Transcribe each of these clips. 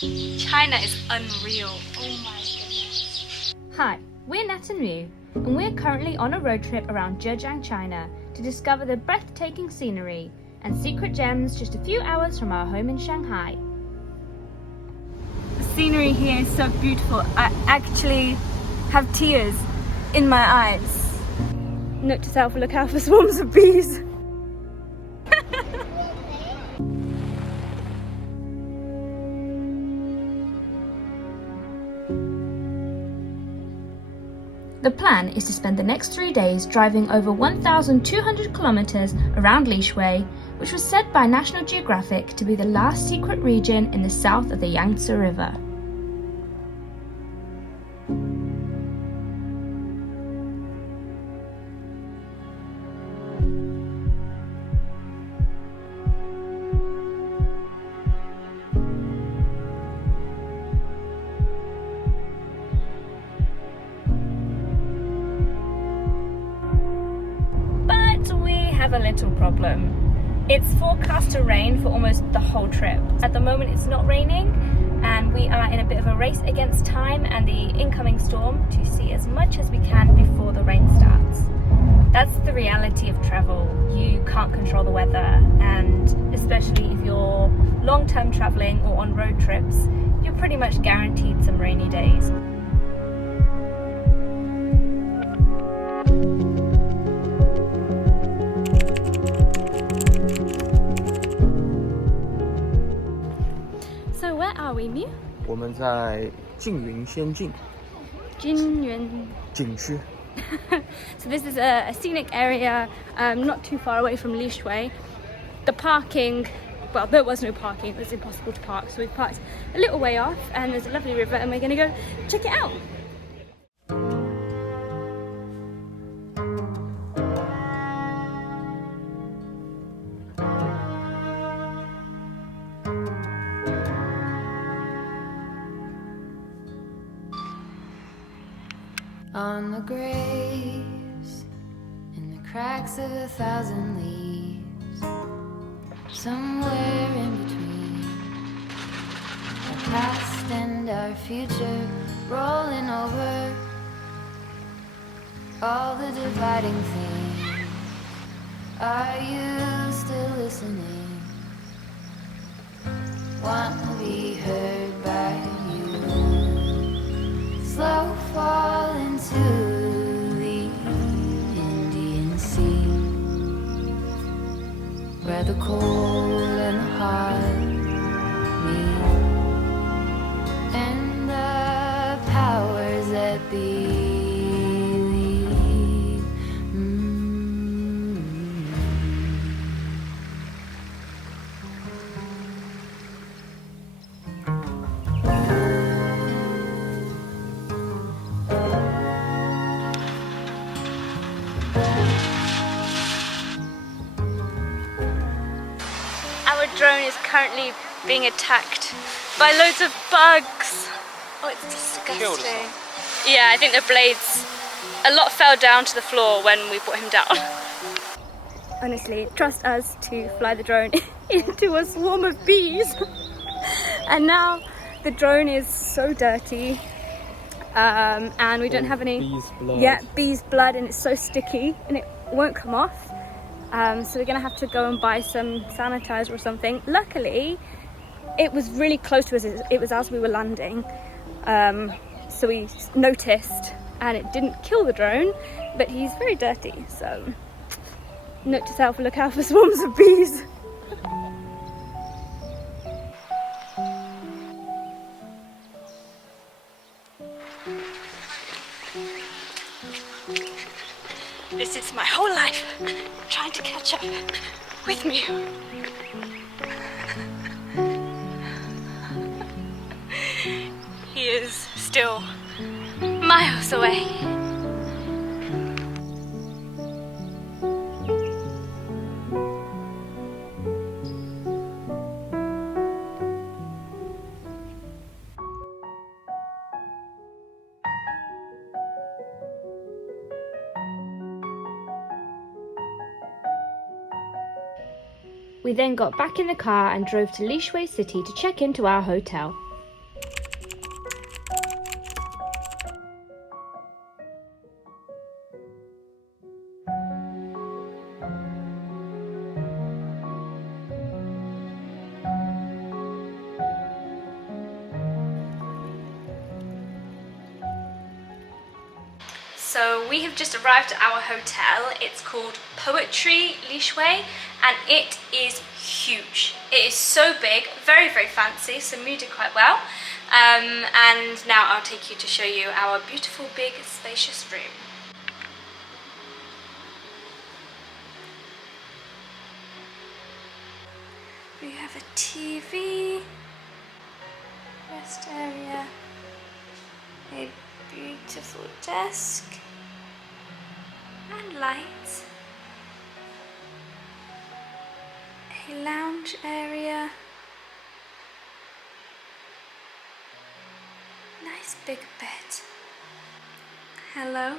China is unreal. Oh my goodness. Hi, we're Nat and Ryu, and we're currently on a road trip around Zhejiang, China to discover the breathtaking scenery and secret gems just a few hours from our home in Shanghai. The scenery here is so beautiful. I actually have tears in my eyes. Note to self, look out for swarms of bees. The plan is to spend the next 3 days driving over 1,200 kilometers around Lishui, which was said by National Geographic to be the last secret region in the south of the Yangtze River. Have a little problem. It's forecast to rain for almost the whole trip. At the moment it's not raining and we are in a bit of a race against time and the incoming storm to see as much as we can before the rain starts. That's the reality of travel. You can't control the weather, and especially if you're long-term traveling or on road trips, you're pretty much guaranteed some rainy days. Where are we, Miu? 我们在静云仙境 Jinyuan. 景区。 So this is a scenic area, not too far away from Lishui. The parking, well, there was no parking. It was impossible to park, so we parked a little way off, and there's a lovely river, and we're going to go check it out. On the graves, in the cracks of 1,000 leaves, somewhere in between our past and our future, rolling over all the dividing things. Are you still listening? Want to be heard by you? Slow fall into the Indian Sea, where the cold and the hot meet, and the powers that be lead. Our drone is currently being attacked by loads of bugs. Oh, it's disgusting. Yeah, I think the blades, a lot fell down to the floor when we put him down. Honestly, trust us to fly the drone into a swarm of bees. And now the drone is so dirty, and we don't have any bees' blood. Yeah, bees' blood, and it's so sticky and it won't come off. So we're gonna have to go and buy some sanitizer or something. Luckily, it was really close to us. It was as we were landing, so we noticed, and it didn't kill the drone, but he's very dirty. So note to self, look out for swarms of bees. This is my whole life trying to catch up with me. He is still miles away. We then got back in the car and drove to Lishui City to check into our hotel. So we have just arrived at our hotel. It's called Poetry Lishui and it is huge. It is so big, very, very fancy, so we did quite well. And now I'll take you to show you our beautiful, big, spacious room. We have a TV, rest area, a beautiful desk, and lights, a lounge area, nice big bed. Hello.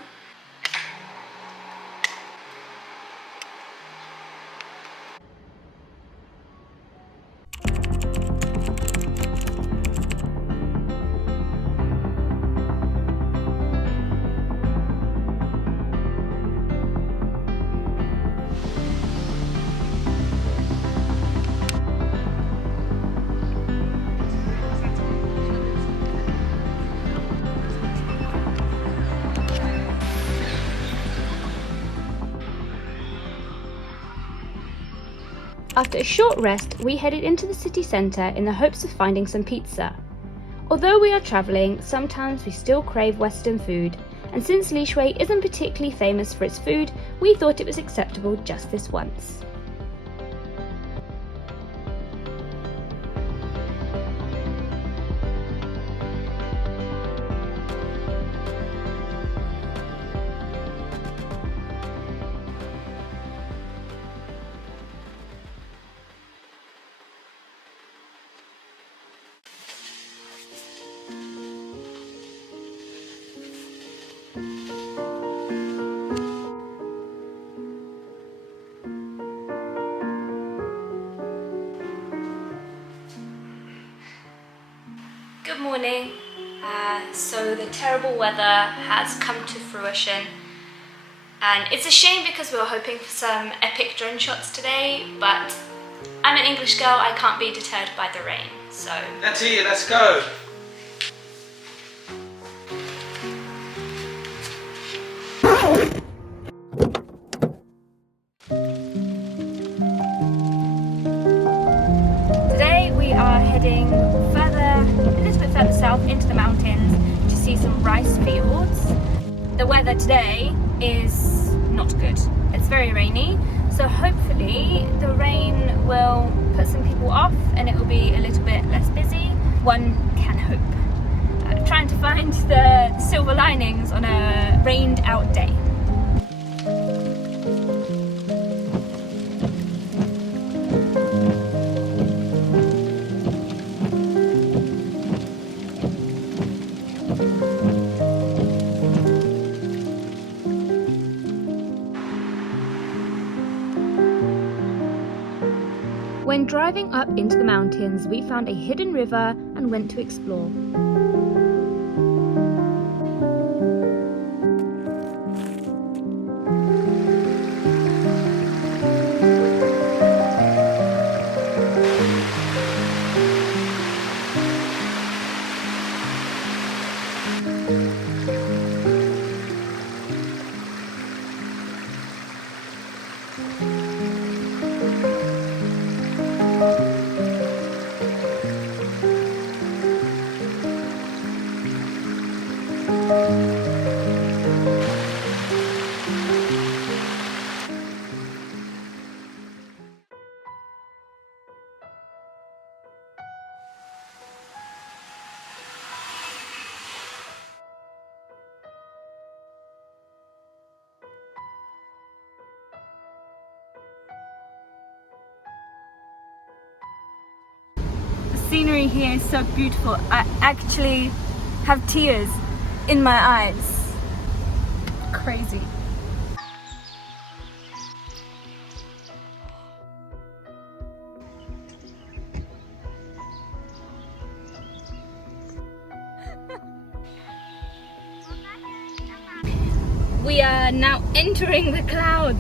After a short rest, we headed into the city centre in the hopes of finding some pizza. Although we are travelling, sometimes we still crave Western food, and since Lishui isn't particularly famous for its food, we thought it was acceptable just this once. Good morning. So the terrible weather has come to fruition and it's a shame because we were hoping for some epic drone shots today, but I'm an English girl, I can't be deterred by the rain, so... That's here, let's go! Today we are heading a little bit further south into the mountains to see some rice fields. The weather today is not good. It's very rainy, so hopefully the rain will put some people off and it will be a little bit less busy. One can hope. Trying to find the silver linings on a rained out day. When driving up into the mountains, we found a hidden river and went to explore. The scenery here is so beautiful. I actually have tears in my eyes. Crazy. We are now entering the clouds.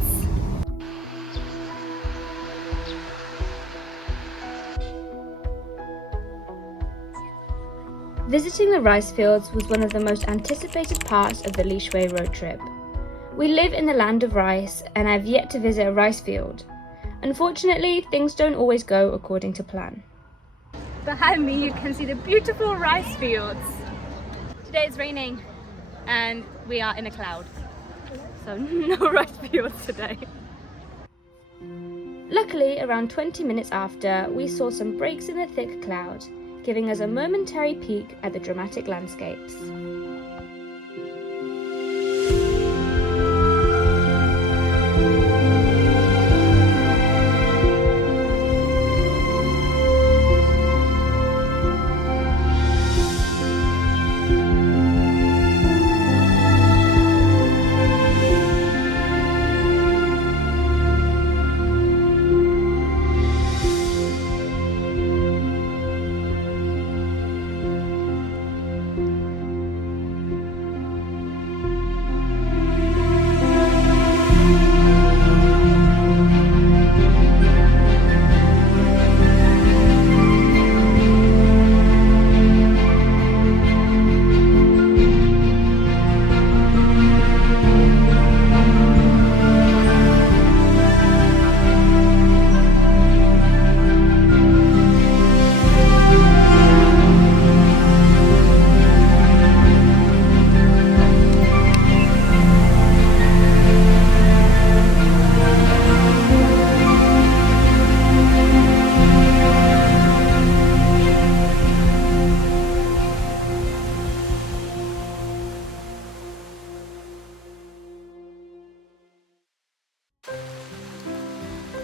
Visiting the rice fields was one of the most anticipated parts of the Lishui road trip. We live in the land of rice, and I've yet to visit a rice field. Unfortunately, things don't always go according to plan. Behind me you can see the beautiful rice fields. Today it's raining and we are in a cloud, so no rice fields today. Luckily, around 20 minutes after, we saw some breaks in the thick cloud, giving us a momentary peek at the dramatic landscapes.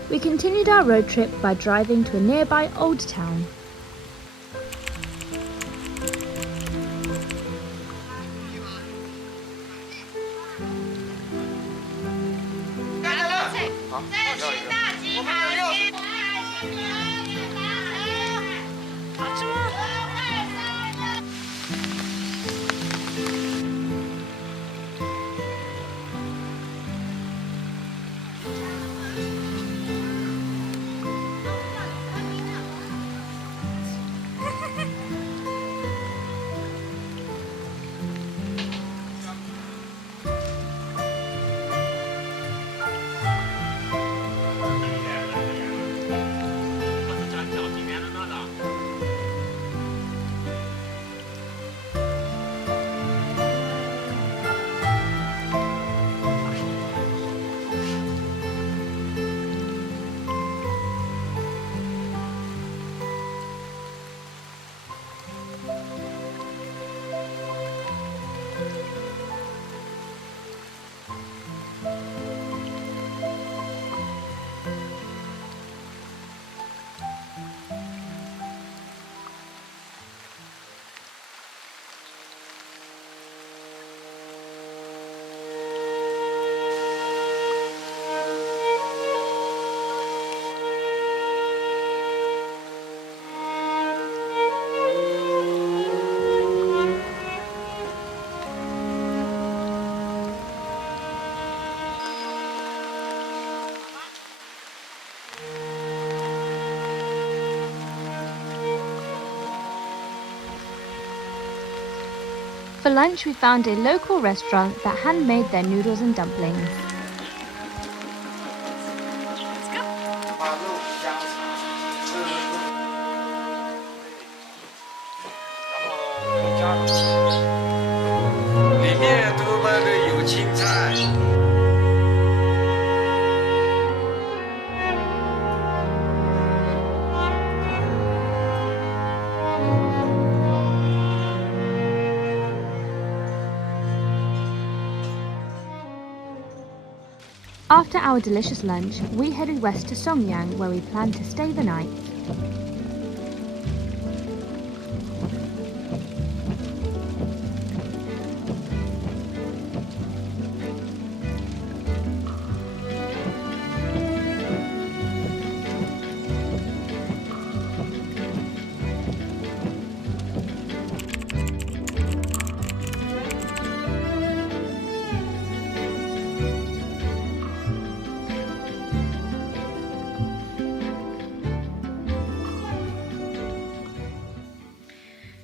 We continued our road trip by driving to a nearby old town. For lunch, we found a local restaurant that handmade their noodles and dumplings. After our delicious lunch, we headed west to Songyang, where we planned to stay the night.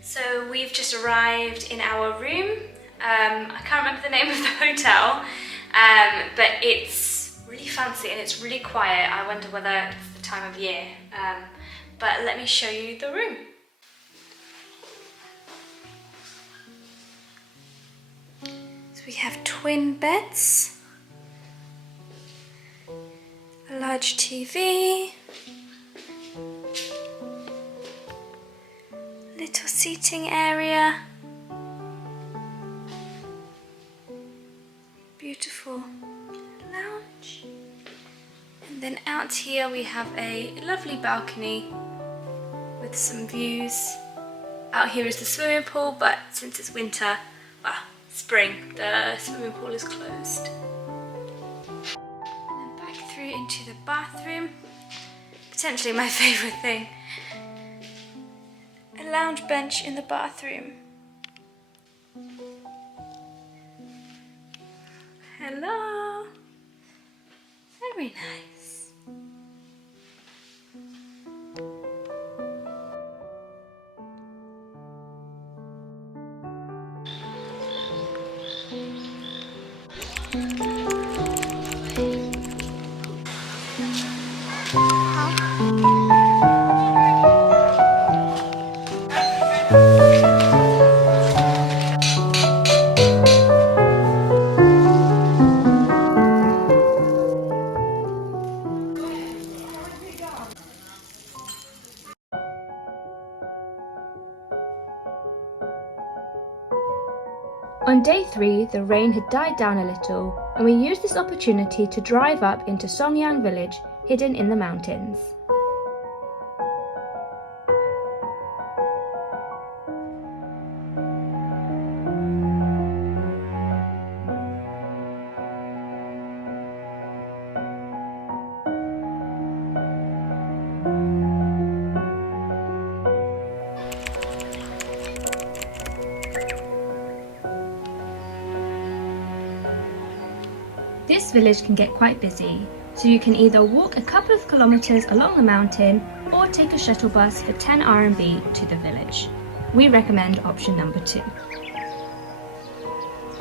So we've just arrived in our room. I can't remember the name of the hotel, but it's really fancy and it's really quiet. I wonder whether it's the time of year, but let me show you the room. So we have twin beds, a large TV, little seating area, beautiful lounge, and then out here we have a lovely balcony with some views. Out here is the swimming pool, but since it's winter, well, spring, the swimming pool is closed. And then back through into the bathroom, potentially my favourite thing. A lounge bench in the bathroom. Hello. Very nice. On day 3, the rain had died down a little, and we used this opportunity to drive up into Songyang village, hidden in the mountains. This village can get quite busy, so you can either walk a couple of kilometers along the mountain or take a shuttle bus for 10 RMB to the village. We recommend option number 2.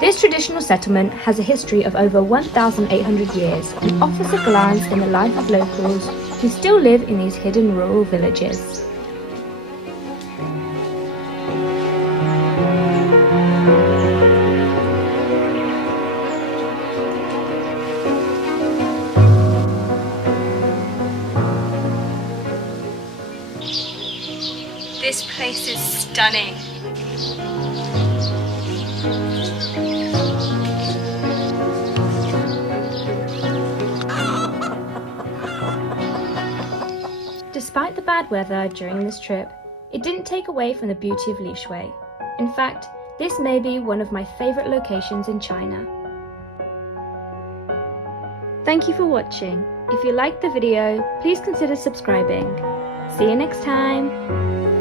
This traditional settlement has a history of over 1,800 years and offers a glance in the life of locals who still live in these hidden rural villages. This place is stunning. Despite the bad weather during this trip, it didn't take away from the beauty of Lishui. In fact, this may be one of my favorite locations in China. Thank you for watching. If you liked the video, please consider subscribing. See you next time!